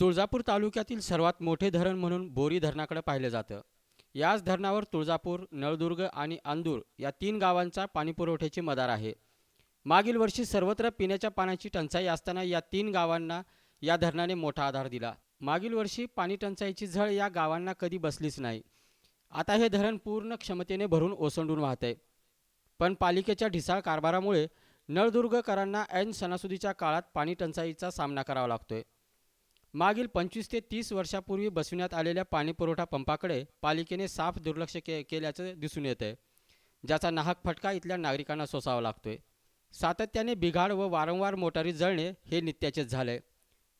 तुळजापूर तालुक्यातील सर्वात मोठे धरण म्हणून बोरी धरणाकडे पाहिले जातं. याच धरणावर तुळजापूर, नळदुर्ग आणि अंदूर या 3 गावांचा पाणीपुरवठ्याची मदार आहे. मागील वर्षी सर्वत्र पिण्याच्या पाण्याची टंचाई असताना या 3 गावांना या धरणाने मोठा आधार दिला. मागील वर्षी पाणी टंचाईची झळ या गावांना कधी बसलीच नाही. आता हे धरण पूर्ण क्षमतेने भरून ओसंडून वाहतंय. पण पालिकेच्या ढिसाळ कारभारामुळे नळदुर्गकरांना ऐन सणासुदीच्या काळात पाणी टंचाईचा सामना करावा लागतोय. मागील 25 ते 30 वर्षापूर्वी बसविण्यात आलेल्या पाणीपुरवठा पंपाकडे पालिकेने साफ दुर्लक्ष केल्याचं दिसून येतंय, ज्याचा नाहक फटका इथल्या नागरिकांना सोसावा लागतोय. सातत्याने बिघाड व वारंवार मोटारी जळणे हे नित्याचेच झालंय.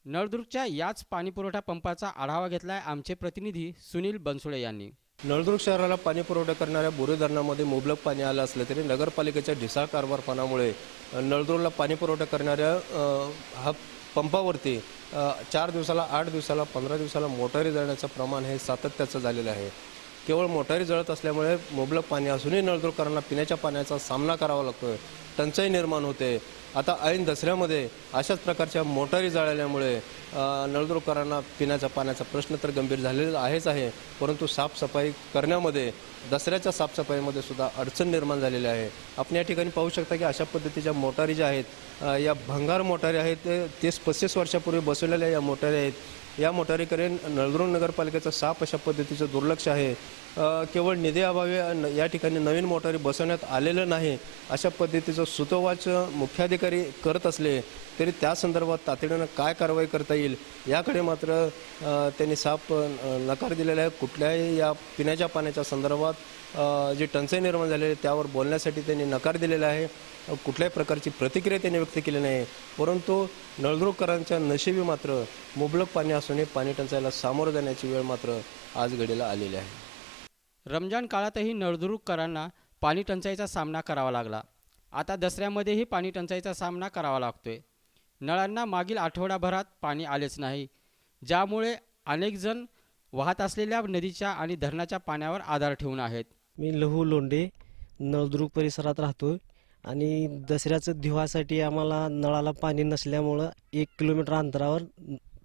नळदुर्गच्या याच पाणीपुरवठा पंपाचा आढावा घेतलाय आमचे प्रतिनिधी सुनील बनसोडे यांनी. नळदुर्ग शहराला पाणी पुरवठा करणाऱ्या बोरी धरणामध्ये मुबलक पाणी आलं असलं तरी नगरपालिकेच्या ढिसाळ कारभारपणामुळे नळदुर्गला पाणी पुरवठा करणाऱ्या हा पंपावरती 4 दिवसाला, 8 दिवसाला, 15 दिवसाला मोटारी जळण्याचं प्रमाण हे सातत्याचं झालेलं आहे. केवळ मोटारी जळत असल्यामुळे मुबलक पाणी असूनही नळदुर्गकरांना पिण्याच्या पाण्याचा सामना करावा लागतोय, टंचाई निर्माण होते. आता ऐन दसऱ्यामध्ये अशाच प्रकारच्या मोटारी जळाल्यामुळे नळदुर्गकरांना पिण्याच्या पाण्याचा प्रश्न तर गंभीर झालेला आहे, परंतु साफसफाई करण्यामध्ये दसऱ्याच्या साफसफाईमध्ये सुद्धा अडचण निर्माण झालेली आहे. आपण या ठिकाणी पाहू शकता की अशा पद्धतीच्या मोटारी ज्या आहेत या भंगार मोटारी आहेत. 30-35 वर्षापूर्वी बसवलेल्या या मोटारी आहेत. या मोटारीकडे नळदुर्ग नगरपालिकेचं साफ अशा पद्धतीचं दुर्लक्ष आहे. केवळ निधी अभावी या ठिकाणी नवीन मोटारी बसवण्यात आलेलं नाही अशा पद्धतीचं सुतोवाच मुख्याधिकारी करत असले तरी त्या संदर्भात तातडीनं काय कारवाई करता येईल याकडे मात्र त्यांनी साफ नकार दिलेला आहे. कुठल्याही या पिण्याच्या पाण्याच्या संदर्भात जी टंचाई निर्माण झालेली आहे त्यावर बोलण्यासाठी त्यांनी नकार दिलेला आहे. कुठल्याही प्रकारची प्रतिक्रिया त्यांनी व्यक्त केली नाही. परंतु नळदुर्गकरांच्या नशिबी मात्र मुबलक पाणी असूनही पाणी टंचाईला सामोरं जाण्याची वेळ मात्र आज घडीला आलेली आहे. रमजान काळातही नळदुर्गकरांना पाणी टंचाईचा सामना करावा लागला. आता दसऱ्यामध्येही पाणी टंचाईचा सामना करावा लागतोय. नळांना मागील आठवडाभरात पाणी आलेच नाही, ज्यामुळे अनेक जण वाहत असलेल्या नदीच्या आणि धरणाच्या पाण्यावर आधार ठेवून आहेत. मी लहू लोंढे नळदुर्ग परिसरात राहतो आणि दसऱ्याचं दिवासाठी आम्हाला नळाला पाणी नसल्यामुळं 1 किलोमीटर अंतरावर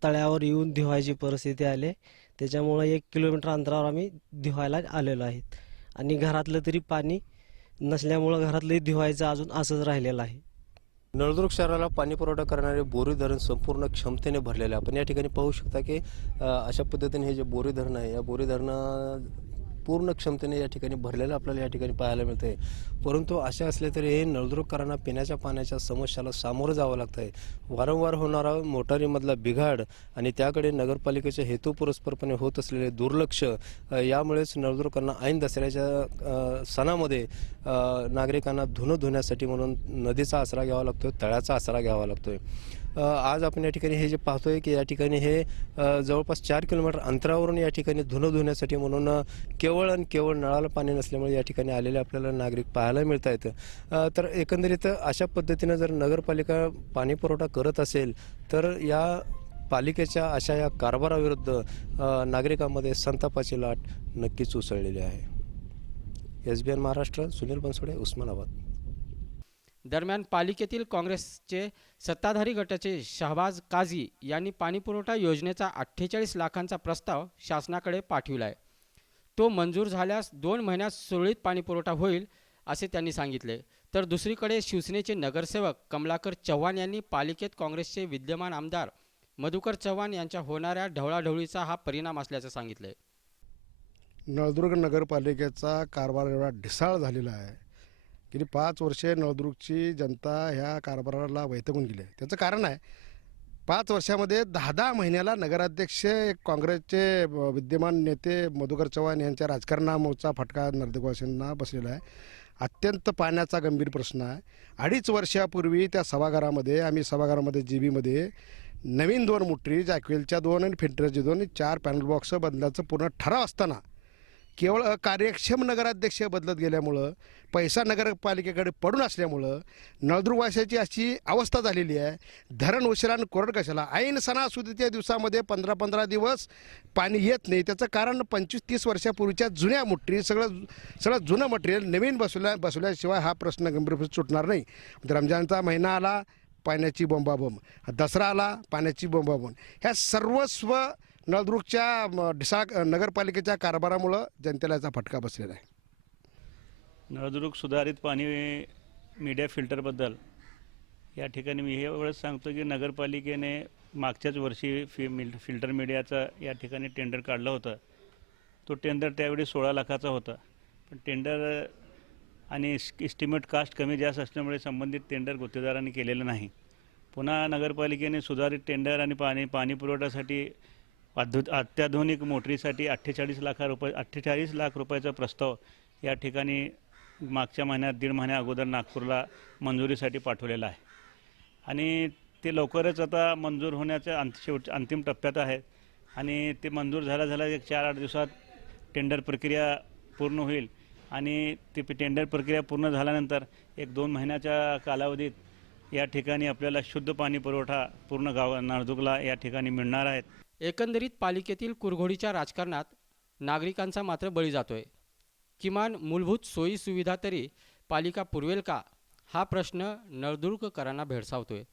तळ्यावर येऊन दिवायची परिस्थिती आली. त्याच्यामुळं 1 किलोमीटर अंतरावर आम्ही दिवायला आलेलो आहेत आणि घरातलं तरी पाणी नसल्यामुळं घरातलंही दिवायचं अजून असंच राहिलेलं आहे. नळदुर्ग शहराला पाणी पुरवठा करणारे बोरी धरण संपूर्ण क्षमतेने भरलेले आहे. आपण या ठिकाणी पाहू शकता की अशा पद्धतीने हे जे बोरी धरण आहे या बोरी धरण पूर्ण क्षमतेने या ठिकाणी भरलेलं आपल्याला या ठिकाणी पाहायला मिळते. परंतु असे असले तरी हे नळदुर्गकरांना पिण्याच्या पाण्याच्या समस्याला सामोरं जावं लागतं आहे. वारंवार होणारा मोटारीमधला बिघाड आणि त्याकडे नगरपालिकेचे हेतुपुरस्परपणे होत असलेले दुर्लक्ष यामुळेच नळदुर्गकरांना ऐन दसऱ्याच्या सणामध्ये नागरिकांना धुण्यासाठी म्हणून नदीचा आसरा घ्यावा लागतो, तळ्याचा आसरा घ्यावा लागतोय. आज आपण या ठिकाणी हे जे पाहतोय की या ठिकाणी हे जवळपास 4 किलोमीटर अंतरावरून या ठिकाणी धुण्यासाठी म्हणून केवळ आणि केवळ नळाला पाणी नसल्यामुळे या ठिकाणी आलेले आपल्याला नागरिक पाहायला मिळत आहेत. तर एकंदरीत अशा पद्धतीनं जर नगरपालिका पाणी पुरवठा करत असेल तर या पालिकेच्या अशा या कारभाराविरुद्ध नागरिकांमध्ये संतापाची लाट नक्कीच उसळलेली आहे. SBN महाराष्ट्र, सुनील बनसोडे, उस्मानाबाद. दरम्यान पालिकेतील काँग्रेसचे सत्ताधारी गटाचे शहबाज काझी यांनी पाणीपुरवठा योजनेचा 48 लाखांचा प्रस्ताव शासनाकडे पाठविला आहे. तो मंजूर झाल्यास 2 महिन्यात सुरळीत पाणीपुरवठा होईल असे त्यांनी सांगितले. तर दुसरीकडे शिवसेनेचे नगरसेवक कमलाकर चव्हाण यांनी पालिकेत काँग्रेसचे विद्यमान आमदार मधुकर चव्हाण यांच्या होणाऱ्या ढवळाढवळीचा हा परिणाम असल्याचं सांगितले. नळदुर्ग नगरपालिकेचा कारभार एवढा ढिसाळ झालेला आहे. गेली 5 वर्षे नळदुर्गची जनता ह्या कारभाराला वैतागून गेली आहे. त्याचं कारण आहे 5 वर्षामध्ये 10-10 महिन्याला नगराध्यक्ष काँग्रेसचे विद्यमान नेते मधुकर चव्हाण यांच्या राजकारणामुळेचा फटका नळदुर्गवासींना बसलेला आहे. अत्यंत पाण्याचा गंभीर प्रश्न आहे. 2.5 वर्षापूर्वी त्या सभागृहामध्ये आम्ही सभागृहामध्ये जीबीमध्ये नवीन 2 मोटरी जॅक्वेलच्या 2 आणि फिल्टरचे 2 4 पॅनल बॉक्स बदलाचं पूर्ण ठराव असताना केवळ कार्यक्षम नगराध्यक्ष बदलत गेल्यामुळं पैसा नगरपालिकेकडे पडून असल्यामुळं नळदुर्गवासियाची अशी अवस्था झालेली आहे. धरण उशिरानं कोरड कशाला ऐन सणासुदीच्या दिवसामध्ये 15-15 दिवस पाणी येत नाही. त्याचं कारण 25-30 वर्षापूर्वीच्या जुन्या मोटरी सगळं जुनं मटेरियल नवीन बसवल्याशिवाय हा प्रश्न गंभीर सुटणार नाही. रमजानचा महिना आला, पाण्याची बोंबाबोंब, दसरा आला पाण्याची बोंबाबोंब. ह्या सर्वस्व नळदुर्गच्या ढिसाळ नगरपालिकेच्या कारभारामुळं जनतेला याचा फटका बसलेला आहे. नळदुर्ग सुधारित पाणी मीडिया फिल्टरबद्दल या ठिकाणी मी एवढंच सांगतो की नगरपालिकेने मागच्याच वर्षी फिल्टर मीडियाचा या ठिकाणी टेंडर काढलं होतं. तो टेंडर त्यावेळी 16 लाखाचा होता. पण टेंडर आणि इस्टिमेट कास्ट कमी जास्त असल्यामुळे संबंधित टेंडर गुत्तेदारांनी केलेलं नाही. पुन्हा नगरपालिकेने सुधारित टेंडर आणि पाणी पुरवठ्यासाठी अत्याधुनिक मोटरीसाठी 48 लाख रुपयाचा प्रस्ताव या ठिकाणी मागच्या महिन्यात 1.5 महिन्या अगोदर नागपूरला मंजुरीसाठी पाठवलेला आहे. आणि ते लवकरच आता मंजूर होण्याच्या अंतिम टप्प्यात आहे. आणि ते मंजूर झाल्या एक 4-8 दिवसात टेंडर प्रक्रिया पूर्ण होईल. आणि ती टेंडर प्रक्रिया पूर्ण झाल्यानंतर 1-2 महिन्याच्या कालावधीत या ठिकाणी आपल्याला शुद्ध पाणी पुरवठा पूर्ण नळदुर्गला या ठिकाणी मिळणार आहेत. एकंदरीत पालिकेतील कुरघोडीच्या राजकारणात नागरिकांचा मात्र बळी जातोय. किमान मूलभूत सोयी सुविधा तरी पालिका पुरवेल का, हा प्रश्न नळदुर्गकरांना भेडसावतोय.